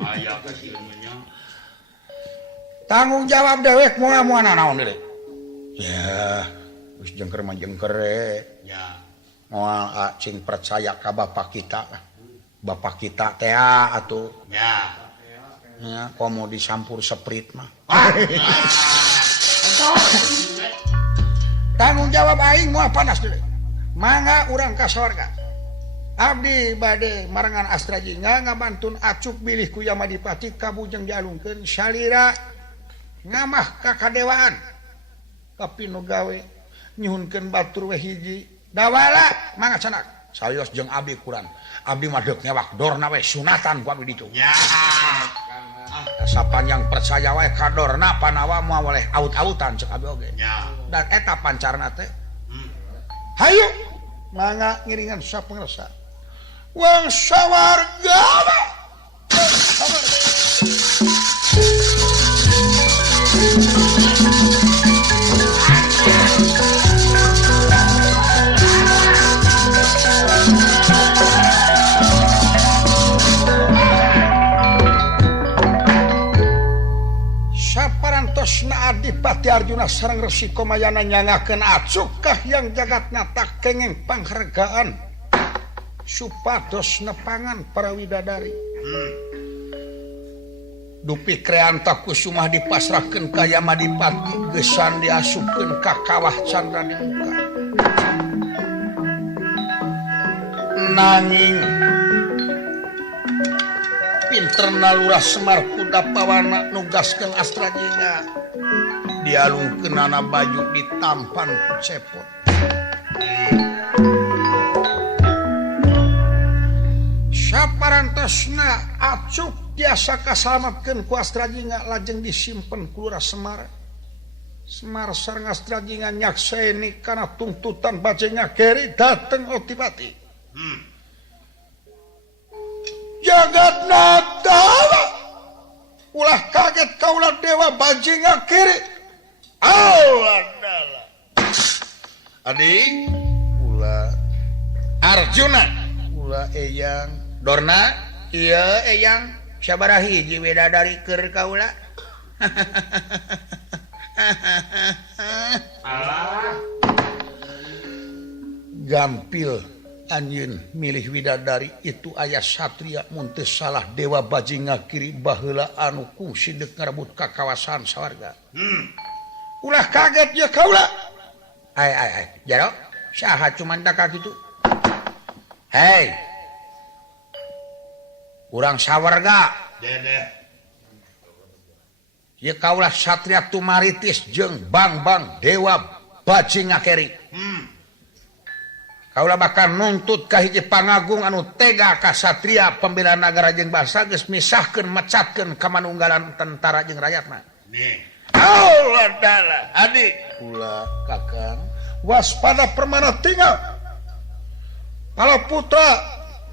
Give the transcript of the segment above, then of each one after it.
Aya kasih ilmunya. Tanggung jawab dewek moal naon deui. Ya, geus jengker mah jengker Ya. moal cing percaya ka bapak kita. Bapak kita teh atuh. Ya. Ya, komo disampur seprit mah. Tanggung jawab aing moal panas deui. Mangga urang ka sorga. Abdi bade marangan Astra Jingga ngabantun acuk bilih ku Yamadipati kabujeng dialungkeun salira ngamah ka kadewaan kapinu gawe nyuhunkeun batur we hiji dawala mangga canak sayos jeung abdi kurang abdi mah deuk ngewak dorna we sunatan ku abdi ditu Ya. sapanjang percaya wae ka dorna panawa moal woleh aut-autan cek abdi oge Ya. dan eta pancarna teh hayu mangga ngiringan sapangresa wang sawarga saparantosna Adipati Arjuna sareng Resi Komayana nyangakeun acuk kah yang jagatna tak kengeng panghargaan supados nepangan para widadari. Dupi kreanta kusumah dipasrahkeun ka Yamadipati gesan diasupkeun ka kawah Candra di muka. Nanging pinterna Lurah Semar Kudapawana nugaskeun Astra Jingga dialungkeunana baju ditampan ku cepot. Saparantosna acuk biasa kasalamatkeun ku Astra Jingga lajeng disimpen ku Lurah Semar. Semar sareng Astra Jingga nyakseni kana tuntutan bajengna keri dateng Otipati. Jagatna dawa ulah kaget kaulah dewa bajengna keri. Allah dala. Adi ulah Arjuna ulah eyang Dorna, iya eyang sabaraha hiji widadari keur kaula. Gampil anjeun milih widadari itu aya satria mun teu salah dewa bajingga kiri baheula anu kungsi deuk ngarebut ka kawasan sawarga. Ulah kaget ya kaula. Ai jaro saha cuman da ka kitu. Hei urang sawarga Dede. Ye kaulah satria tumaritis jeung bang dewa bajingga keri. Kaulah bakal nuntut ka hiji pangagung anu tega ka satria pembela nagara jeung bangsa geus misahkeun mecatkeun ka manunggalan tentara jeung rakyatna. Nih. Allah dala adik ulah kakang waspada permana tinggal kalau putra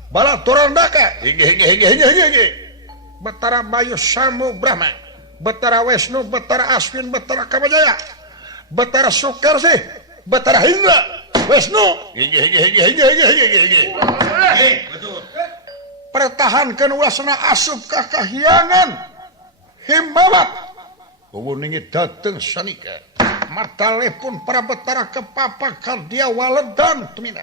bala Torandaka hege Betara Bayu Samu Brahma Betara Wisnu Betara Aswin Betara Kamajaya Betara Sukarsi Betara Hindra Wisnu hege Betul. pertahankan wasana asup ka kahyangan himbawat uningi dateng sanika martalepun para betara kepapa kardia waledan tumina.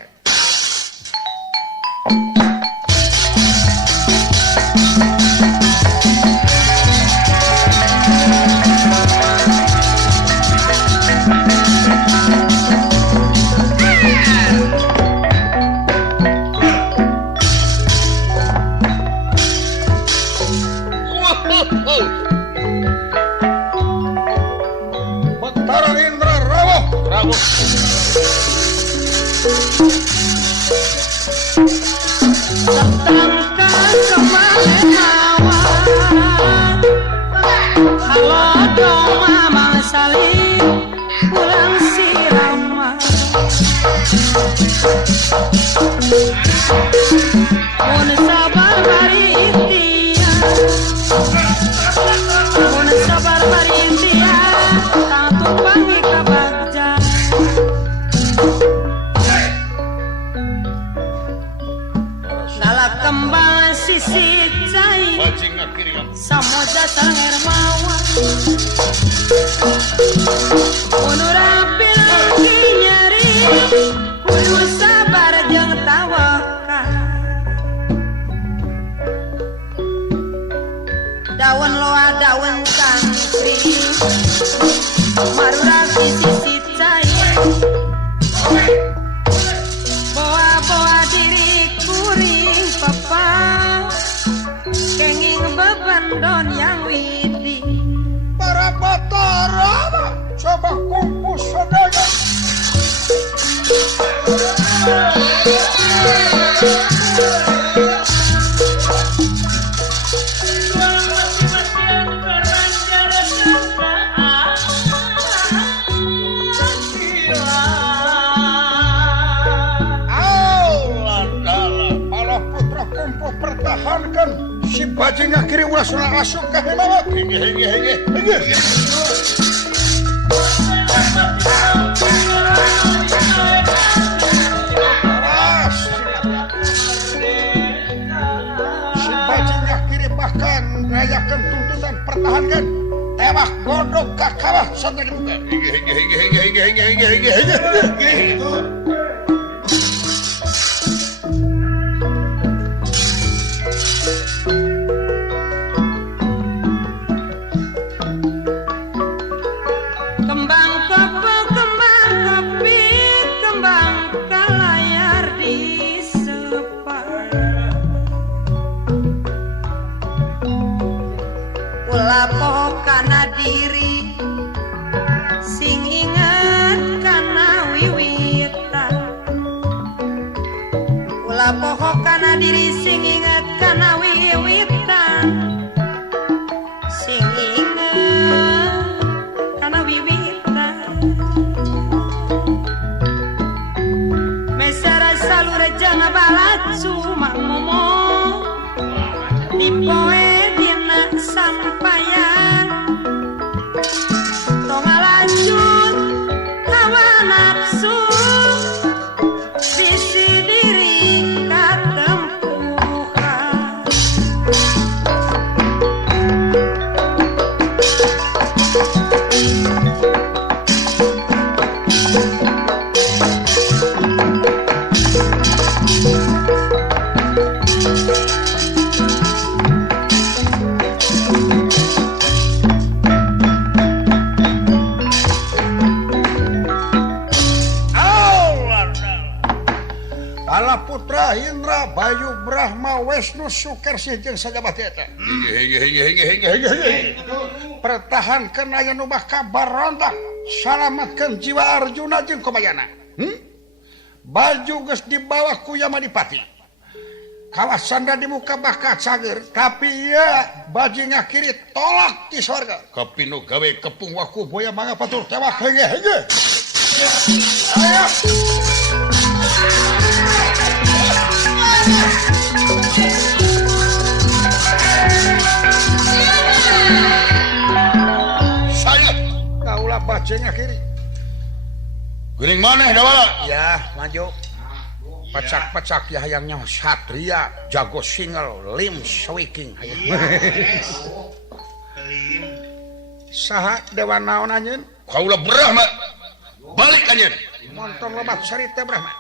Betara Indra Rawo halo dong mamang saling pulang sirama mun sabar bari ikhtiar mun sabar bari ikhtiar tak tumpangi ka bagja nala kembang sisi cai Samoja sareng Hermawan Mun rapi lagi nyeri kudu sabar jeung tawakal daun loa daun kangri marurag di sisi cair boa-boa diri kuring papa kenging bebendon yang widi para batara coba kumpul sadaya pertahankan si bajing akhirnya ulah sudah asup ke helawat hege si bajing akhirnya bahkan rayakan tuntutan pertahankan tewak godok ke kawah sampai di muka hege diri sing ingat kana wiwitan ulah poho kana diri sing ingat kana wiwitan sing ingat kana wiwitan mesara salur jang balacu makmomo di poe dina sampayan lanjut hawa nafsu bisi diri katempuhan Putra Indra Bayu Brahma Wisnu Sukersih jeung sajabat eta pertahankeun aya nu bakal barontak salamatkeun jiwa Arjuna jeung Kobayana baju geus dibawa ku Yamadipati kawasana di muka bakal cager tapi ieu bajing akhiri tolak ti sorga kapinu gawe kepung waku boya mangga patur tewak hege ayo saya kaulah bajing akhiri guring maneh dawala ya maju pecak-pecak ya hayangnya satria jago single lim swiking saha dewa naon anjeun kaulah Brahma balik anjeun montong lobat sarita Brahma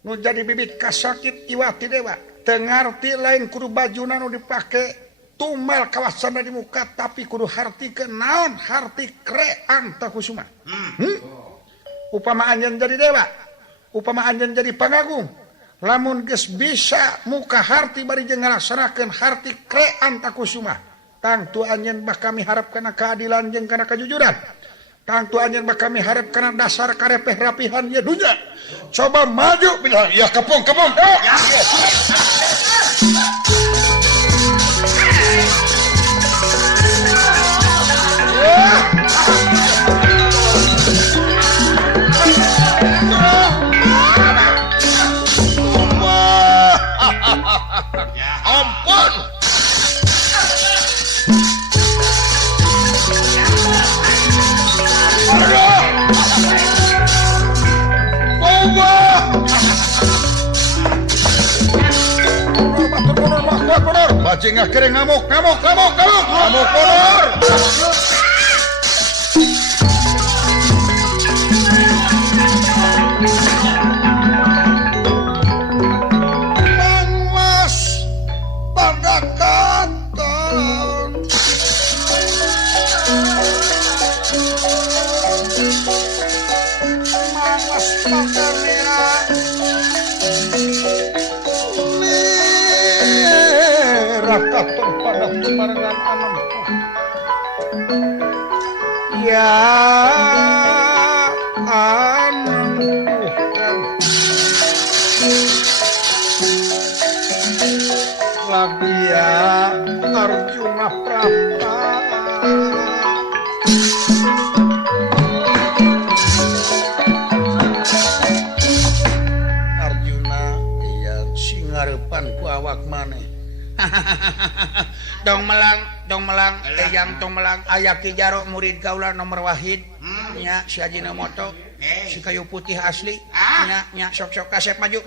nu jadi bibit kasakit iwati dewa tengarti lain kudu bajuna nu dipake tumel kawasan di muka tapi kudu harti ke naon harti krean takusuma upama anjeun jadi dewa upama anjeun jadi pangagung lamun geus bisa muka harti bari jeung ngalaksanakeun harti krean takusuma tangtu anjeun bakal miharep kana keadilan jeung kana kejujuran tangtu anjeun bakal miharep kana dasar karepeh rapihan ieu dunya coba maju bilang ya kepung ya. Ampun bajing akhirnya ngamuk kodor. Mangwas pada katon. Mangwas pada merah. Katon pada kemarangan anamku. Ya anamku lagi ya Arjuna Prapta. Arjuna iya singarepan ku awak maneh. dong melang eyang tong melang aya Ki Jarok murid kaula nomor wahid nya si Ajinomoto si kayu putih asli nya sok kasep maju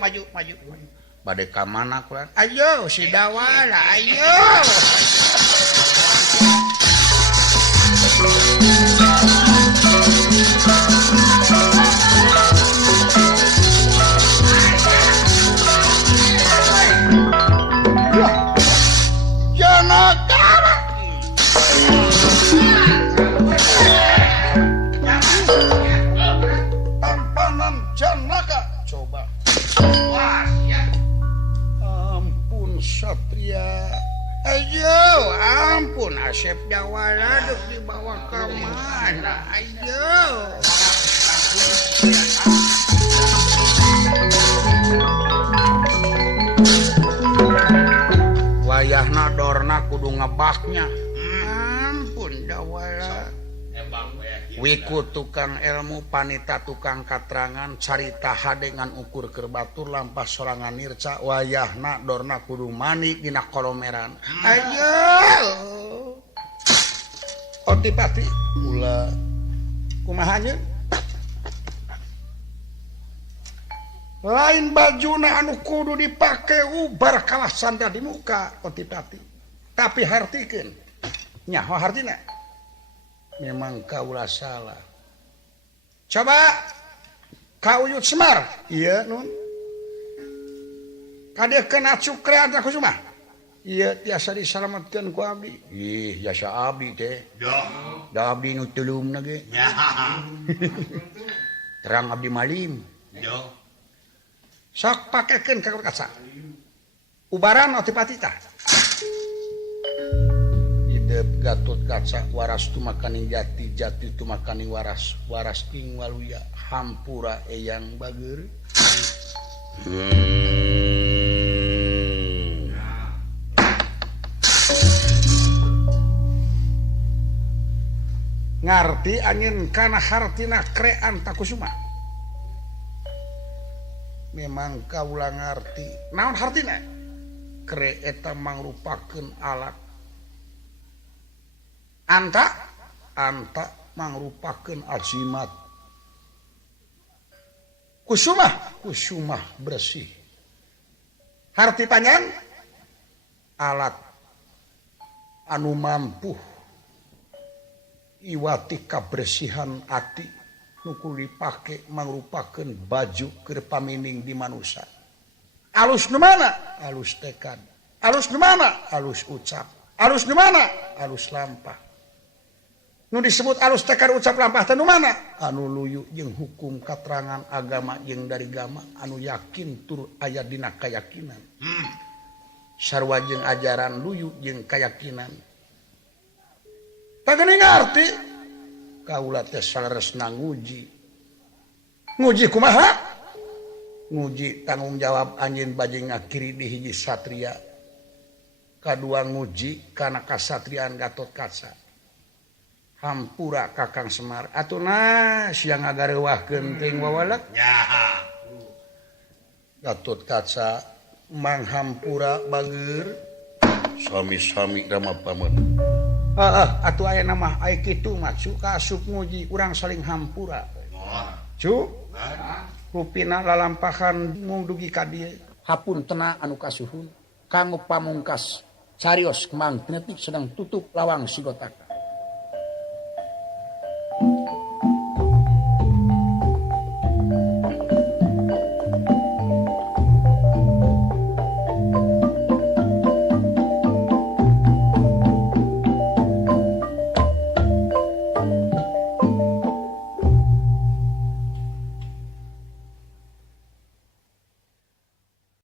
bade ka mana kurang ayo si Dawala ayo Janakara tampanan Janaka coba ampun Satria ayo ampun Asep Dawala duk dibawa ke mana ayo wayahna dorna kudu ngebaknya ampun Dawala wiku tukang ilmu panita tukang katrangan carita hadengan ukur kerbatur lampas sorangan nirca wayahna dorna kudu manik dina kolomeran ayo Otipati ulah kumaha lain bajuna anu kudu dipake ubar kalah sanda di muka Otipati tapi hartikeun nyaho hartina memang kaula salah coba kauyut Semar iya nun kadekeun acukrean aku cuma iya tiasa disalametkeun ku abdi ih jasa abdi teh da abdi nu tulumbna ge terang abdi malim sok pakekeun ka kaca ubaran Otipati tah idep Gatot Kaca waras tumakaning jati jati tumakaning waras waras ing waluya hampura eyang bageur ngarti angin kana hartina krean takusuma memang kaula ngarti naon hartina kre eta mangrupakeun alat anta mangrupakeun azimat kusumah bersih harti panjang alat anu mampu iwati kabersihan ati nuku dipake mangrupakeun baju keur pamining di manusia alus nu mana alus tekad alus nu mana alus ucap alus nu mana alus lampah nu disebut alus tekad ucap lampah teh nu mana anu luyu jeung hukum katerangan agama jeung dari agama anu yakin tur aya dina kayakinan sarua jeung ajaran luyu jeung kayakinan tageuning ngarti kaula teh saleresna nguji kumaha nguji tanggung jawab anjeun bajing ngakiri di hiji satria kadua nguji kana kasatriaan Gatot Kaca hampura Kakang Semar atuna siang ngagareuwahkeun teuing wawalek Gatot Kaca manghampura bageur sami-sami rama paman atuh aya nama aya kitu mah suka asup nguji urang saling hampura cu rupina lalampahan mung dugi ka dieu hapuntena anu kasuhun kanggo pamungkas Carios Mang Kinetik sedang tutup lawang sigotaka.